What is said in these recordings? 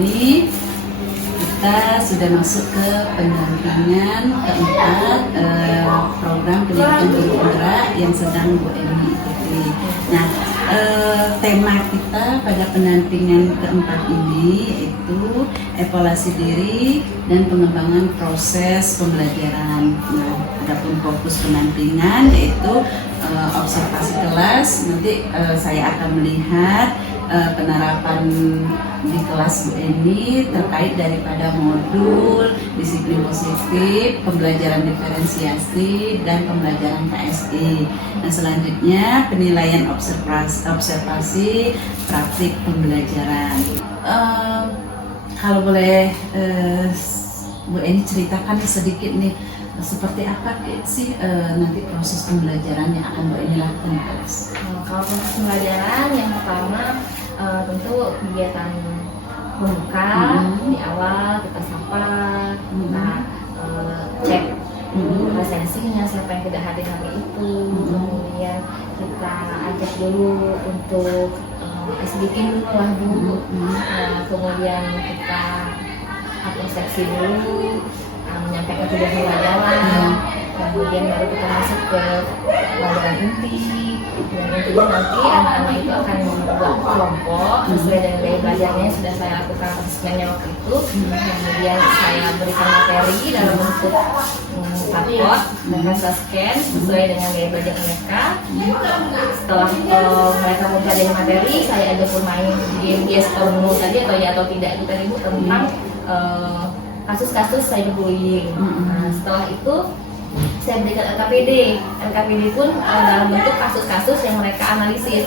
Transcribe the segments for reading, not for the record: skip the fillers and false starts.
ini kita sudah masuk ke pendampingan keempat program pendidikan guru penggerak yang sedang Bu Eni ikuti. Nah, tema kita pada pendampingan keempat ini yaitu evaluasi diri dan pengembangan proses pembelajaran. Nah, adapun fokus pendampingan yaitu observasi kelas. Nanti saya akan melihat penerapan di kelas Bu Eni terkait daripada modul disiplin positif, pembelajaran diferensiasi, dan pembelajaran KSI. Nah, selanjutnya penilaian observasi praktik pembelajaran. Kalau boleh Bu Eni ceritakan sedikit nih, seperti apa sih nanti proses pembelajaran yang akan Bu Eni lakukan di kelas? Kalau proses pembelajaran yang pertama tentu kegiatan membuka di awal kita sapa, kita cek presensinya siapa yang tidak hadir hari itu, kemudian kita ajak dulu untuk bikin dulu lah dulu, kemudian kita apresiasi dulu, menyampaikan tugas pembelajaran, kemudian baru kita masuk ke pelajaran inti. Dan intinya nanti anak-anak itu akan membuat kelompok sesuai dengan gaya belajarnya yang sudah saya lakukan asesmennya waktu itu. Kemudian saya berikan materi dalam bentuk raport dan saya scan sesuai dengan gaya belajar mereka. Setelah mereka mempelajari materi, saya ajak bermain game yes or no tadi atau ya atau tidak itu tadi tentang kasus-kasus cyberbullying. Nah, setelah itu saya berikan LKPD. LKPD pun dalam bentuk kasus-kasus yang mereka analisis.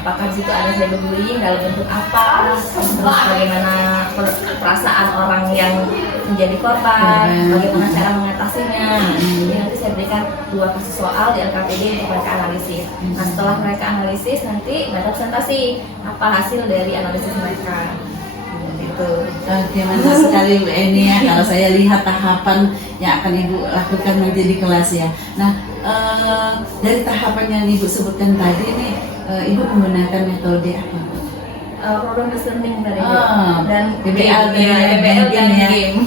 Apakah di situ ada cyberbullying dalam bentuk apa, terus bagaimana perasaan orang yang menjadi korban, bagaimana cara mengatasinya. Jadi nanti saya berikan 2 kasus soal di LKPD untuk mereka analisis. Nah, setelah mereka analisis nanti mereka presentasi apa hasil dari analisis mereka. Bagaimana sekali Bu Eni ya, kalau saya lihat tahapan yang akan Ibu lakukan nanti di kelas ya. Nah, dari tahapan yang Ibu sebutkan tadi ini, Ibu menggunakan metode apa? Problem listening tadi dan BBL dan game.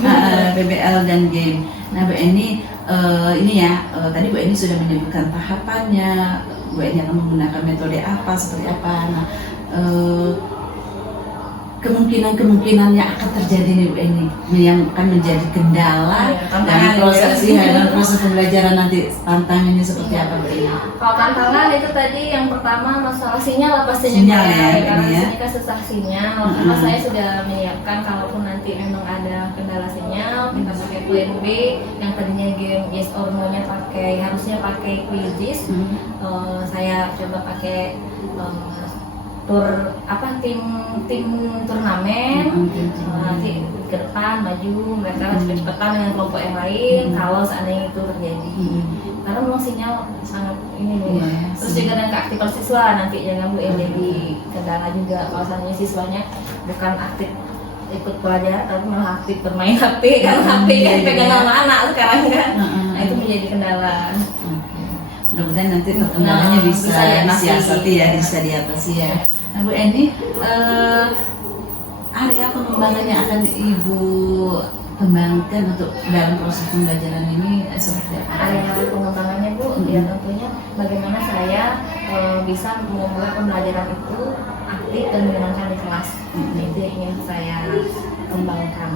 BBL dan game. Nah, Bu Eni, ini ya, tadi Bu Eni sudah menyebutkan tahapannya. Bu Eni akan menggunakan metode apa, seperti apa. Nah, kemungkinan yang akan terjadi nih Bu Eni yang akan menjadi kendala dalam proses pembelajaran nanti, tantangannya seperti apa Bu Eni? Kalau tantangan itu tadi yang pertama masalah sinyal pastinya karena ini kan susah sinyal. Karena saya sudah menyiapkan kalaupun nanti memang ada kendala sinyal, kita pakai plan B yang tadinya game yes or no nya harusnya pakai quizzes. Saya coba pakai tim turnamen, nanti ke depan maju mereka cepet-cepetan dengan kelompok yang lain kalau seandainya itu terjadi. Karena memang sinyal sangat ini nih. Terus juga dengan keaktifan siswa nanti jangan Bu yang jadi kendala juga kalau seandainya siswanya bukan aktif ikut pelajaran tapi malah aktif bermain HP kan, HP kan pegang anak-anak sekarang kan. Nah, itu menjadi kendala. Mudah-mudahan nanti kendalanya bisa disiasati ya, bisa diatasi ya. Nah, Bu Eni, area pengembangan yang akan Ibu kembangkan untuk dalam proses pembelajaran ini seperti apa? Area pengembangannya Bu, ya tentunya bagaimana saya bisa membuat pembelajaran itu aktif dan menyenangkan di kelas. Itu yang ingin saya kembangkan.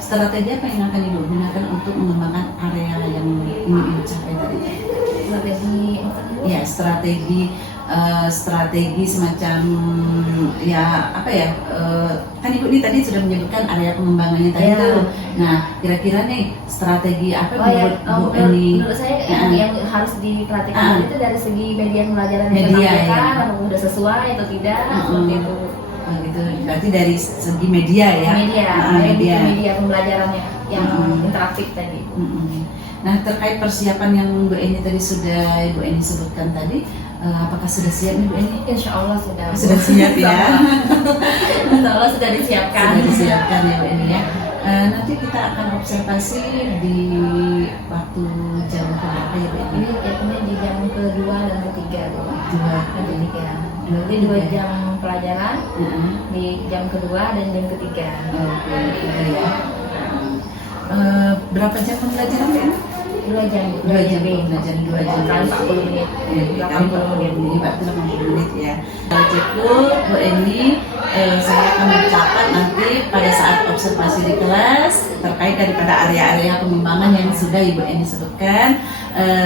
Strategi apa yang akan Ibu gunakan untuk mengembangkan area yang ingin Ibu capai tadi? Strategi semacam ya apa ya, kan Ibu ini tadi sudah menyebutkan area pengembangannya tadi tuh. Nah, kira-kira nih strategi apa Bu Eni? Menurut saya yang harus diperhatikan itu dari segi media pembelajaran yang ditampilkan, apakah sudah sesuai atau tidak, seperti itu. Gitu. Berarti dari segi media ya? Media pembelajarannya yang interaktif tadi. Nah, terkait persiapan yang Bu Eni tadi sudah Ibu Eni sebutkan tadi, apakah sudah siap nih Bu Eni? Insya Allah sudah. Sudah siap ya? Insya Allah sudah disiapkan. Sudah disiapkan ya Bu Eni ya. Nanti kita akan observasi di waktu jam berapa ya Bu Eni? Ini jatuhnya di jam kedua dan ketiga. Dua dan ketiga. Jadi 2 jam pelajaran di jam kedua dan jam ketiga. Oke, ya. Berapa jam pembelajaran ya? 2 jam. 2 jam pembelajaran, 2 jam Kali 40 menit. ya, kali 40 menit, berarti 80 menit ya. Cukup Bu Eni, saya akan mencatat nanti pada saat observasi di kelas terkait daripada area-area pengembangan yang sudah Ibu Eni sebutkan.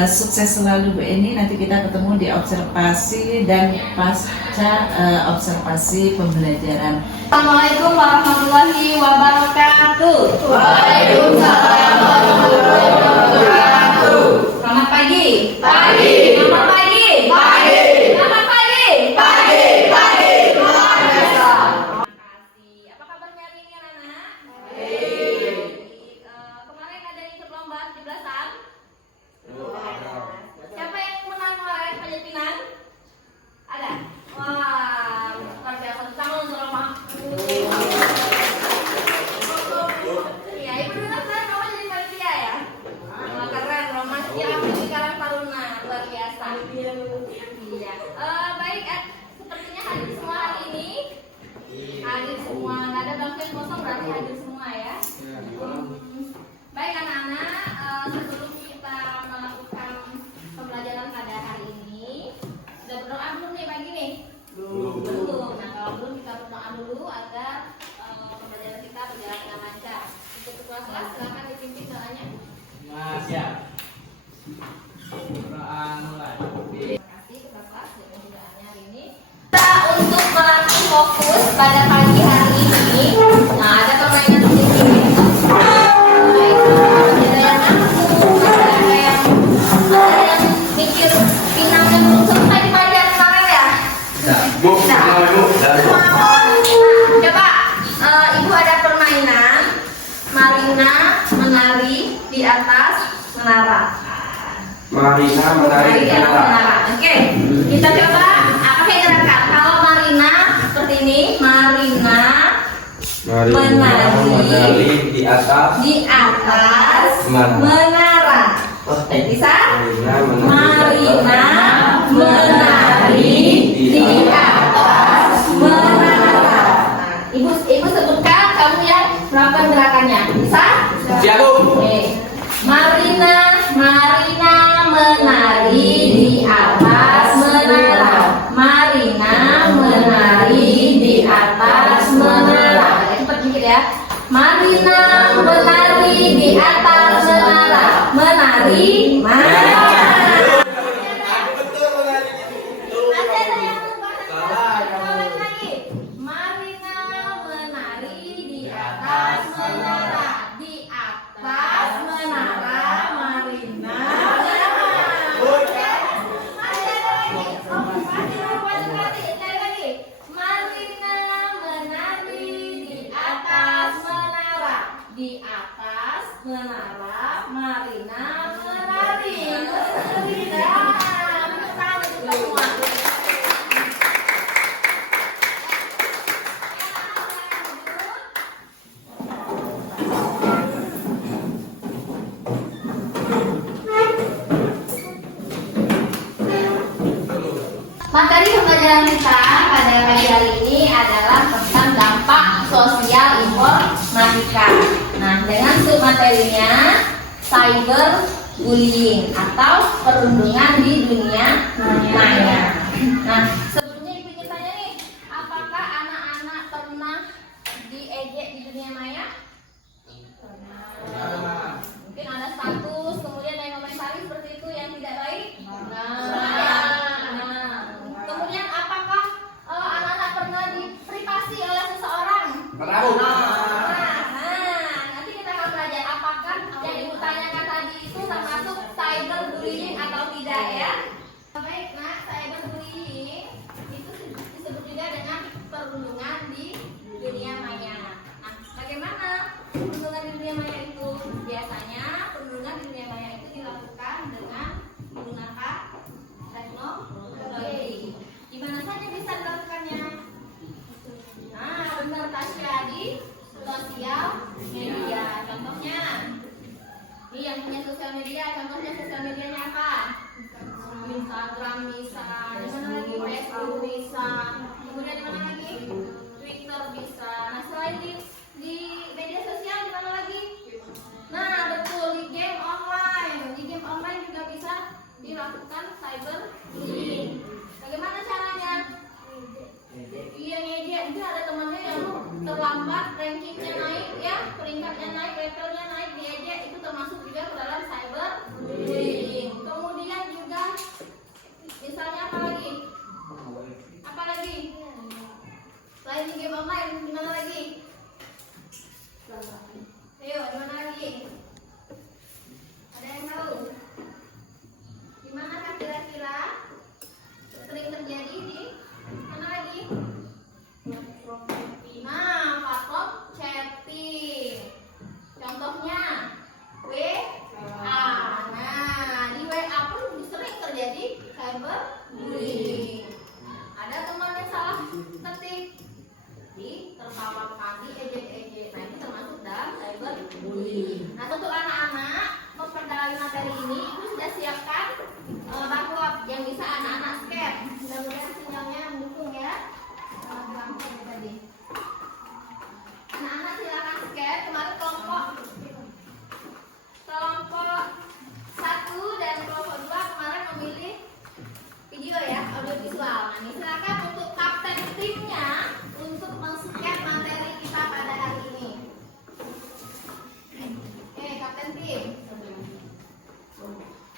Sukses selalu Bu Eni, nanti kita ketemu di observasi dan pasca observasi pembelajaran. Assalamualaikum warahmatullahi wabarakatuh. Waalaikumsalam warahmatullahi wabarakatuh. Selamat pagi. Pagi. Selamat pagi. Pagi. Selamat pagi. Pagi. Pagi. Luar biasa. Terima kasih. Apa kabarnya hari ini anak-anak? Baik. Kemarin ada yang ikut lomba 17-an? Siapa yang menang kemarin? Panjat Pinang? Ada? Wah, luar biasa. Tangan untuk Roma. Iya, Ibu dengar kan Roma jadi panitia ya? Wah, keren. Roma siap di Karang Taruna. Luar biasa. Iya. Baik, sepertinya hadir semua hari ini. Hadir semua. Nggak ada bangku yang kosong berarti hadir semua ya. Baik anak-anak, sebelum kita melakukan pembelajaran pada hari ini, sudah berdoa belum nih pagi nih? Belum. Nah kalau belum kita berdoa dulu agar pembelajaran kita berjalan dengan lancar. Untuk ketua kelas silakan dipimpin doanya. Siap. Doa mulai. Terima kasih ketua kelas dengan doanya hari ini. Kita untuk melatih fokus pada pagi hari ini, nah ada permainan di sini. Mikir pinangnya belum selesai di pelajaran kemarin ya? Bu, Bu. Coba, Ibu ada permainan Marina menari di atas menara. Marina menari Menari di atas menara. Oke, kita coba pakai gerakan. Kalau Marina seperti ini, Marina menari di atas menara. Bisa? Marina menari di atas menara. Ibu sebutkan, kamu yang melakukan gerakannya. Bisa? Siap, Bu. Oke. Marina menari di atas menara. Marina menari di atas menara. Cepat dikit ya. Marina menari di atas menara. Menari, Marina menari di atas menara. Di atas menara, Marina. Marina menari di atas menara. Di atas menara, Marina menari. Materi pembelajaran kita pada pagi hari ini adalah tentang dampak sosial informatika. Nah, dengan submaterinya cyberbullying atau perundungan di dunia maya. Nah, sebelumnya Ibu ingin tanya nih, apakah anak-anak pernah diejek di dunia maya? Pernah. Mungkin ada status, kemudian yang komentari seperti itu yang tidak baik? Kemudian apakah anak-anak pernah diprivasi oleh seseorang? Pernah, Bu. Nanti kita akan belajar apakah yang Ibu tanyakan tadi itu termasuk cyberbullying atau tidak ya? Baik, nah cyberbullying itu disebut juga dengan perundungan di dunia maya. Nah, bagaimana perundungan di dunia maya itu? Biasanya perundungan di dunia maya itu dilakukan dengan menggunakan teknologi. Di mana saja bisa dilakukannya? Nah, benar Tasya, di sosial media. Contohnya, ini yang punya sosial media. Contohnya sosial medianya apa? Instagram bisa, di mana lagi? Facebook bisa. Kemudian Kemudian di mana lagi? Twitter bisa. Nah, selain di media sosial di mana lagi? Nah, betul, di game online. Di game online juga bisa dilakukan cyberbullying. Bagaimana caranya? Iya, ngejek. Mungkin ada temannya yang terlambat, rankingnya naik, ya, peringkatnya naik, levelnya naik, diejek, itu termasuk juga ke dalam cyberbullying. Kemudian juga, misalnya apa lagi? Apa lagi? Selain di game online, di mana lagi? Ayo, di mana lagi? Ada yang tahu? Di manakah kira-kira sering terjadi di mana lagi? Nah, platform chatting. Contohnya WA. Nah, di WA pun sering terjadi cyberbullying. Ada teman yang salah ketik, tertawakan, diejek-ejek. Nah, itu termasuk dalam cyberbullying. Nah, untuk anak-anak memperdalami materi ini itu sudah siapkan barcode yang bisa anak-anak scan. Mudah-mudahan sinyalnya mendukung ya. Tadi. Anak-anak silakan scan. Kemarin kelompok 1 dan kelompok 2 kemarin memilih video ya, audio visual. Nah, ini silakan untuk kapten timnya untuk men-scan materi kita pada hari ini. Oke, kapten tim.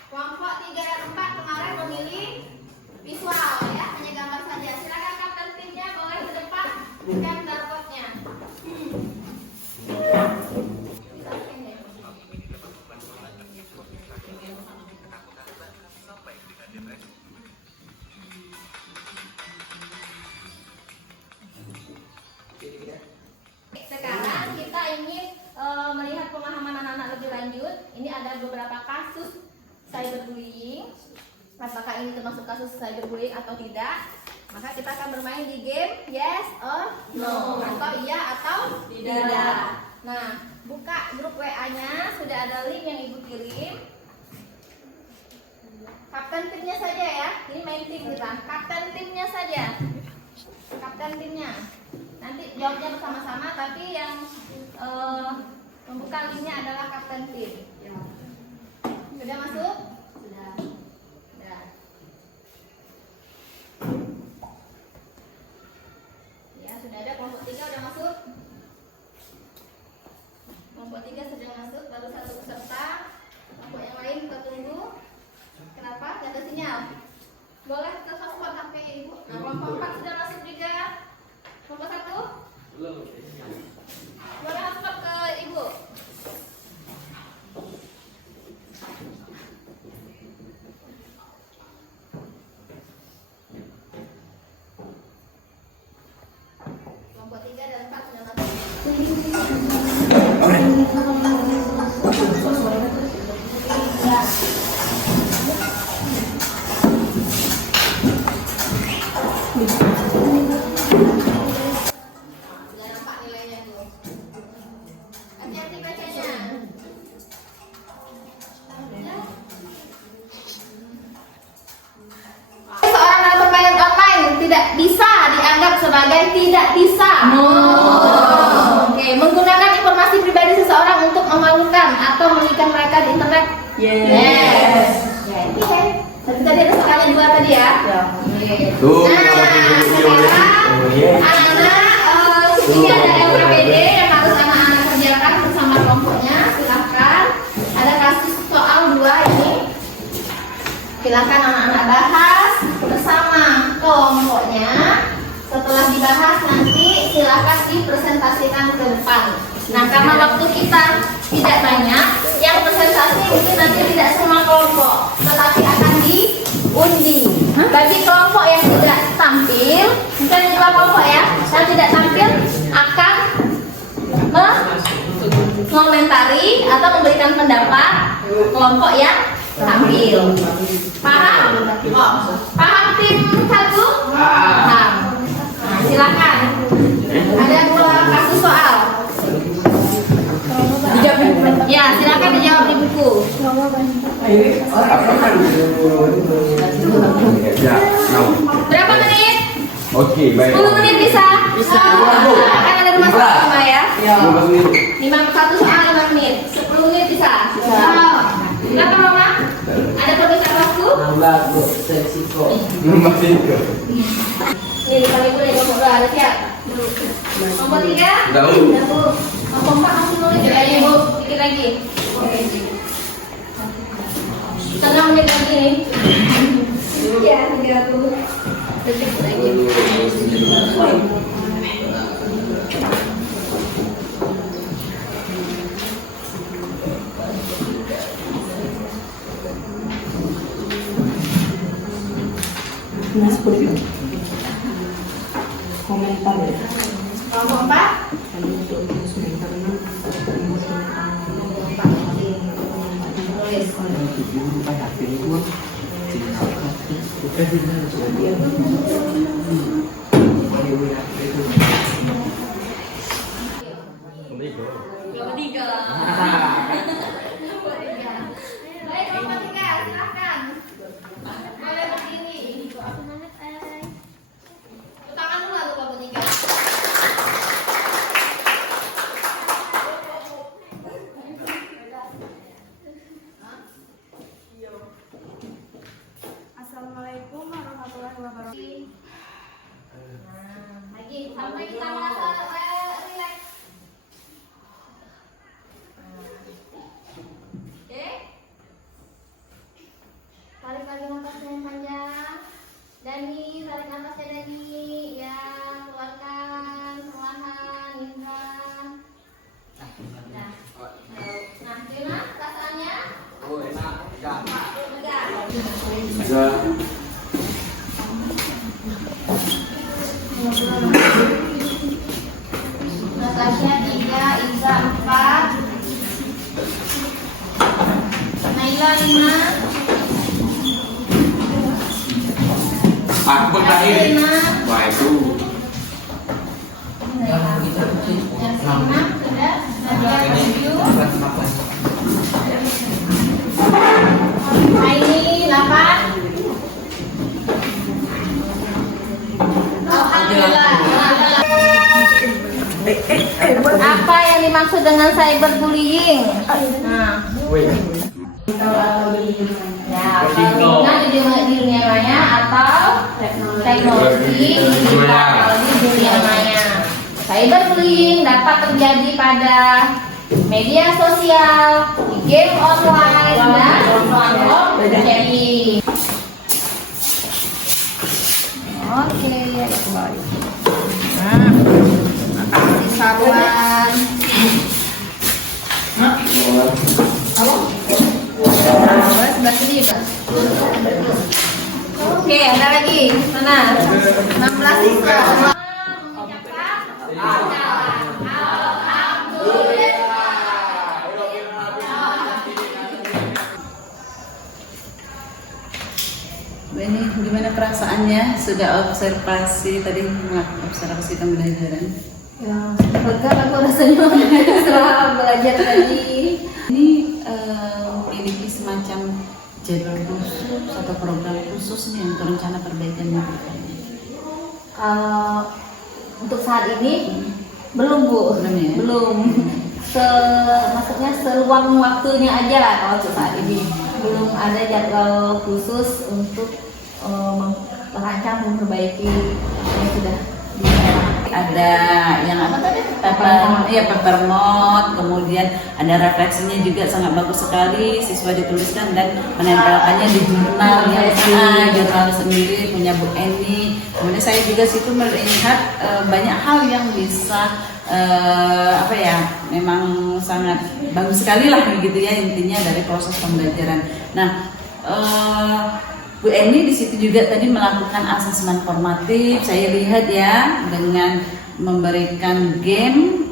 Kelompok 3 dan 4 kemarin memilih visual ya, hanya gambar saja. Silakan kapten timnya boleh ke depan scan barcode-nya. Bisa scan ya. Sekarang kita ingin melihat pemahaman anak-anak lebih lanjut. Ini ada beberapa kasus cyberbullying. Apakah ini termasuk kasus cyberbullying atau tidak? Maka kita akan bermain di game yes or no, atau iya atau tidak. Nah, buka grup WA-nya, sudah ada link yang ibu kirim. Kapten timnya saja ya. Ini main tim kita. Kapten timnya saja. Kapten timnya. Nanti jawabnya bersama-sama, tapi yang membuka linknya adalah kapten tim. Sudah masuk? Sudah. Ya, sudah ada. Kelompok 3 sudah masuk. Kelompok 3 sudah masuk, baru 1 peserta. Kelompok yang lain kita tunggu. Kenapa? Tidak ada sinyal. Boleh ke hotspot HP ibu. Nah, kelompok 4 sudah masuk juga. Kelompok 1? Boleh hotspot ke ibu. Kelompok 3 dan 4 sudah masuk. Sudah nampak nilainya tuh. Hati-hati bacanya. Seorang dalam permainan online tidak bisa dianggap sebagai tidak bisa. Oke, menggunakan informasi pribadi seseorang untuk memalukan atau merugikan mereka di internet. Yes. Oke. Tadi ada soalnya 2 tadi ya. Tuh, anak-anak, ini ada LKPD yang harus anak-anak kerjakan bersama kelompoknya. Silahkan. Ada kasus soal 2 ini. Silahkan anak-anak bahas bersama kelompoknya. Setelah dibahas nanti silahkan dipresentasikan ke depan. Nah, karena waktu kita tidak banyak, yang presentasi mungkin nanti tidak semua kelompok, tetapi akan diundi. Bagi kelompok yang tidak tampil, mungkin 2 kelompok ya, yang tidak tampil akan mengomentari atau memberikan pendapat kelompok yang tampil. Paham? Paham tim 1? Paham. Nah, silakan. Ada 2 kasus soal. Ya, silakan dijawab di buku. Ya, Berapa menit? Oke, baik. 10 menit bisa? Bisa. Kan ada rumah Bisa. sama ya? Ya. 15 menit. 1 soal 5 menit. 10 menit bisa? Bisa. Kenapa Mama? Ada perbedaan waktu? Nambah Bu, resiko. Belum masih ke. Ini depan ibu nih, nomor 2 ada siap? Nomor 3? Udah, Bu. Nomor 4 langsung nulis ya ibu. Dikit lagi. Setengah menit lagi nih. Ya, 30 detik lagi. Mas Putri. Komentar ya. Nomor 4? Nomor 3. Baik, nomor 3, silahkan. Boleh berdiri. Tangan dulu atau nomor 3? Assalamualaikum warahmatullahi wabarakatuh. Lagi, sampai kita merasa relax. Oke. Tarik lagi nafasnya yang panjang. Dani, tarik nafasnya Dani. Ya, keluarkan perlahan, Indra. Nah, gimana perasaannya? Oh, enak. Enggak. Lega. Bisa. Natasha 3, Iza 4, Naila 5, Aku bertahir. Wah, itu. Aini 8. Alhamdulillah. Apa yang dimaksud dengan cyberbullying? Nah, ya, kalau di dunia maya atau teknologi digital kalau di dunia maya. Cyberbullying dapat terjadi pada media sosial, di game online, dan kelompok chatting. Oke, ada kembali. Nah, saluran. Sebelah sini, Pak. Oke, ada lagi. Mana? 16 siswa. Bu, ini gimana perasaannya? Sudah observasi tadi observasi pembelajaran. Ya, lega aku rasanya setelah belajar tadi. Ini memiliki semacam jadwal khusus atau program khusus nih untuk rencana perbaikannya. Untuk saat ini belum Bu, Belum ya? belum. Maksudnya seluang waktunya aja lah kalau untuk saat ini. Belum ada jadwal khusus untuk merancang memperbaiki yang sudah Ada yang apa tadi? Paper note, kemudian ada refleksinya juga sangat bagus sekali. Siswa dituliskan dan menempelkannya di jurnal jurnal sendiri punya Bu Eni. Kemudian saya juga situ melihat banyak hal yang bisa memang sangat bagus sekali lah gitu ya intinya dari proses pembelajaran. Nah, Bu Eni di situ juga tadi melakukan asesmen formatif. Saya lihat ya dengan memberikan game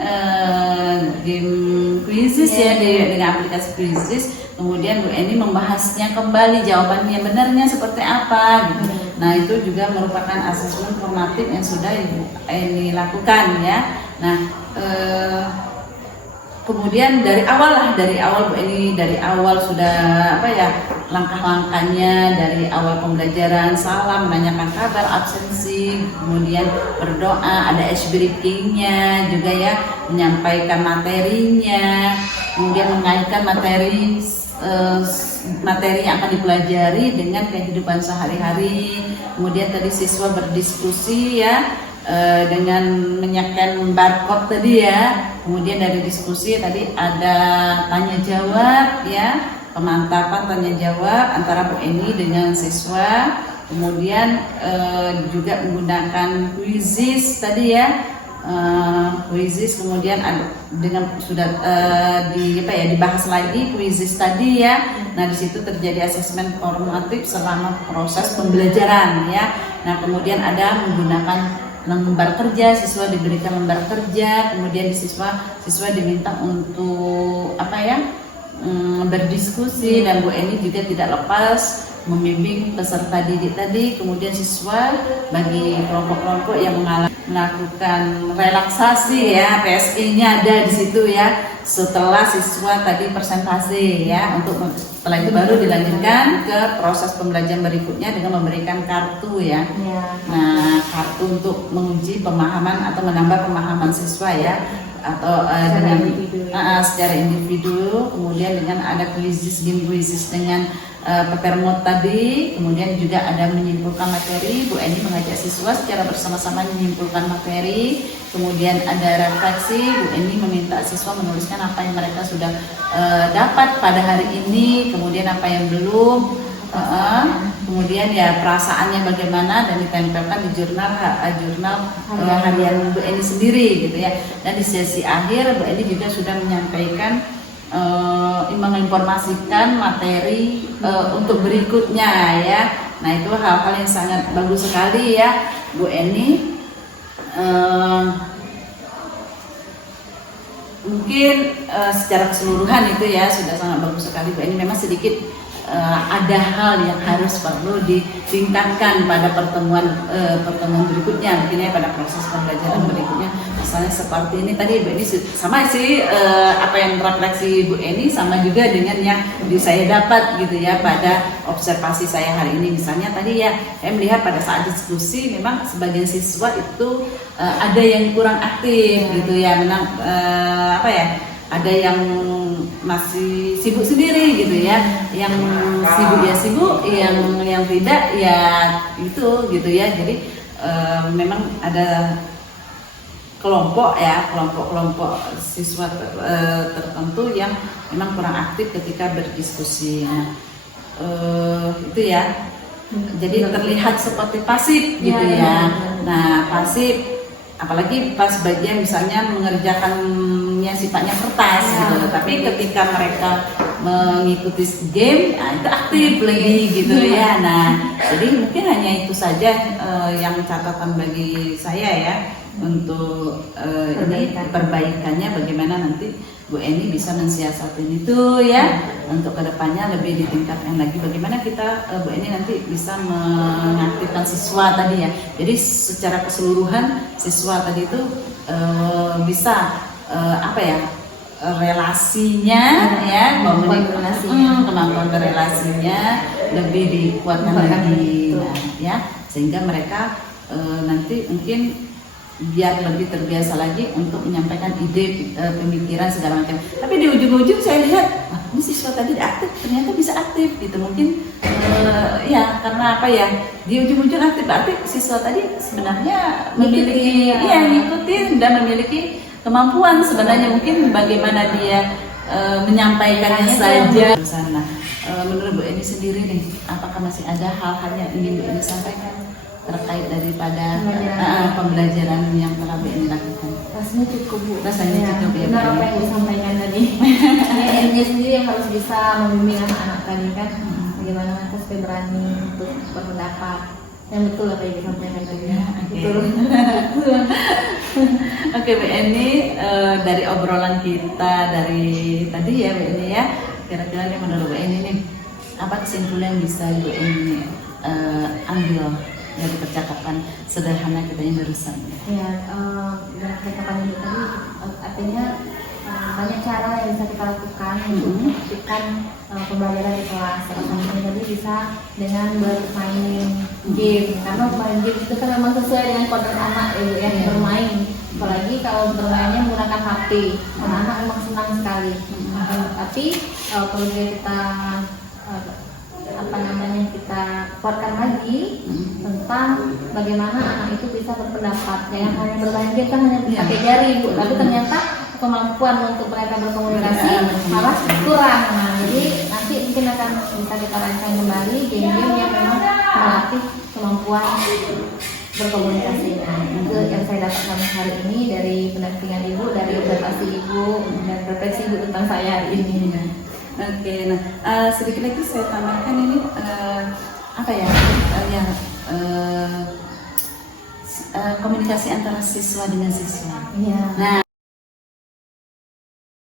quizzes ya dengan aplikasi quizzes. Kemudian Bu Eni membahasnya kembali jawabannya benarnya seperti apa gitu. Nah, itu juga merupakan asesmen formatif yang sudah Ibu Eni lakukan ya. Nah, kemudian dari awal Bu Eni dari awal sudah apa ya, langkah-langkahnya dari awal pembelajaran, salam, menanyakan kabar, absensi, kemudian berdoa, ada ice breaking-nya juga ya, menyampaikan materinya, kemudian mengaitkan materi yang akan dipelajari dengan kehidupan sehari-hari. Kemudian tadi siswa berdiskusi ya, dengan menyekan barcode tadi ya. Kemudian dari diskusi tadi ada tanya jawab ya, pemantapan tanya jawab antara Bu Eni dengan siswa. Kemudian juga menggunakan quizzes tadi ya, quizzes. Kemudian ada dengan sudah dibahas lagi quizzes tadi ya. Nah, di situ terjadi asesmen formatif selama proses pembelajaran ya. Nah, kemudian ada menggunakan lembar kerja, siswa diberikan lembar kerja, kemudian siswa diminta untuk berdiskusi, dan Bu Eni juga tidak lepas membimbing peserta didik tadi. Kemudian siswa bagi kelompok-kelompok yang melakukan relaksasi ya, PSI-nya ada di situ ya. Setelah siswa tadi presentasi ya, setelah itu baru dilanjutkan ke proses pembelajaran berikutnya dengan memberikan kartu ya. Nah, kartu untuk menguji pemahaman atau menambah pemahaman siswa ya, atau dengan secara individu. Kemudian dengan ada quizzes, game quizzes dengan paper mode tadi. Kemudian juga ada menyimpulkan materi. Bu Eni mengajak siswa secara bersama-sama menyimpulkan materi. Kemudian ada refleksi. Bu Eni meminta siswa menuliskan apa yang mereka sudah dapat pada hari ini, kemudian apa yang belum. Kemudian ya perasaannya bagaimana, dan ditempelkan di jurnal harian Bu Eni sendiri gitu ya. Dan di sesi akhir Bu Eni juga sudah menyampaikan, menginformasikan materi untuk berikutnya ya. Nah, itu hal-hal yang sangat bagus sekali ya Bu Eni. Mungkin secara keseluruhan itu ya sudah sangat bagus sekali Bu Eni. Memang sedikit ada hal yang harus perlu ditingkatkan pada pertemuan berikutnya, mungkin ya pada proses pembelajaran berikutnya. Misalnya seperti ini tadi Bu Eni sama sih, apa yang refleksi Bu Eni sama juga dengan yang saya dapat gitu ya pada observasi saya hari ini. Misalnya tadi ya, saya melihat pada saat diskusi memang sebagian siswa itu ada yang kurang aktif gitu ya, ada yang masih sibuk sendiri gitu ya, yang sibuk ya sibuk, yang tidak ya itu gitu ya. Jadi memang ada kelompok siswa tertentu yang memang kurang aktif ketika berdiskusi. Nah, itu ya, jadi terlihat seperti pasif gitu ya. Nah, pasif apalagi pas bagian misalnya mengerjakannya sifatnya kertas gitu. Tapi ketika mereka mengikuti game, nah itu aktif lagi gitu ya. Nah, jadi mungkin hanya itu saja yang catatan bagi saya ya, untuk perbaikannya bagaimana nanti Bu Eni bisa mensiasati itu ya, untuk kedepannya lebih ditingkatkan lagi bagaimana kita Bu Eni nanti bisa mengaktifkan siswa tadi ya. Jadi secara keseluruhan siswa tadi itu bisa relasinya ya, kemampuan berelasinya lebih dikuatkan lagi ya, sehingga mereka nanti mungkin biar lebih terbiasa lagi untuk menyampaikan ide, pemikiran segala macam. Tapi di ujung-ujung saya lihat, ini siswa tadi aktif, ternyata bisa aktif gitu. Mungkin ya karena apa ya, di ujung-ujung aktif berarti siswa tadi sebenarnya memiliki ngikutin dan memiliki kemampuan sebenarnya, mungkin bagaimana dia menyampaikannya saja. Nah, menurut Bu Eni sendiri nih, apakah masih ada hal-hal yang ingin Bu Eni sampaikan terkait daripada pembelajaran yang telah Bu Eni lakukan? Rasanya cukup Bu. Rasanya cukup ya. Benar apa yang disampaikan tadi. Eninya sendiri yang harus bisa membimbing anak-anak tadi kan, bagaimana mereka supaya berani untuk berpendapat. Yang betul apa yang disampaikan tadi. Betul. Oke Bu Eni, dari obrolan kita dari tadi ya Bu Eni ya, kira-kira nih menurut Bu Eni nih, apa kesimpulan yang bisa Bu Eni ambil dari percakapan sederhana kita yang barusan? Ya, dari percakapan itu tadi artinya banyak cara yang bisa kita lakukan untuk memastikan pembelajaran di kelas. Salah satunya tadi bisa dengan bermain game, karena bermain game itu kan memang sesuai dengan kodrat anak ya, bermain. Apalagi kalau bermainnya menggunakan HP, anak-anak memang senang sekali. Tapi perlu kita kita kuatkan lagi tentang bagaimana anak itu bisa berpendapat. Jangan hanya bermain game kan hanya pakai jari, Bu, tapi ternyata kemampuan untuk mereka berkomunikasi malah kurang. Nah, jadi nanti mungkin akan bisa kita rancang kembali game-game yang memang melatih kemampuan berkomunikasi. Nah, itu yang saya dapatkan hari ini dari pendampingan Ibu, dari observasi Ibu dan refleksi Ibu tentang saya hari ini. Oke, nah sedikit lagi saya tambahkan ini komunikasi antara siswa dengan siswa. Iya. Nah,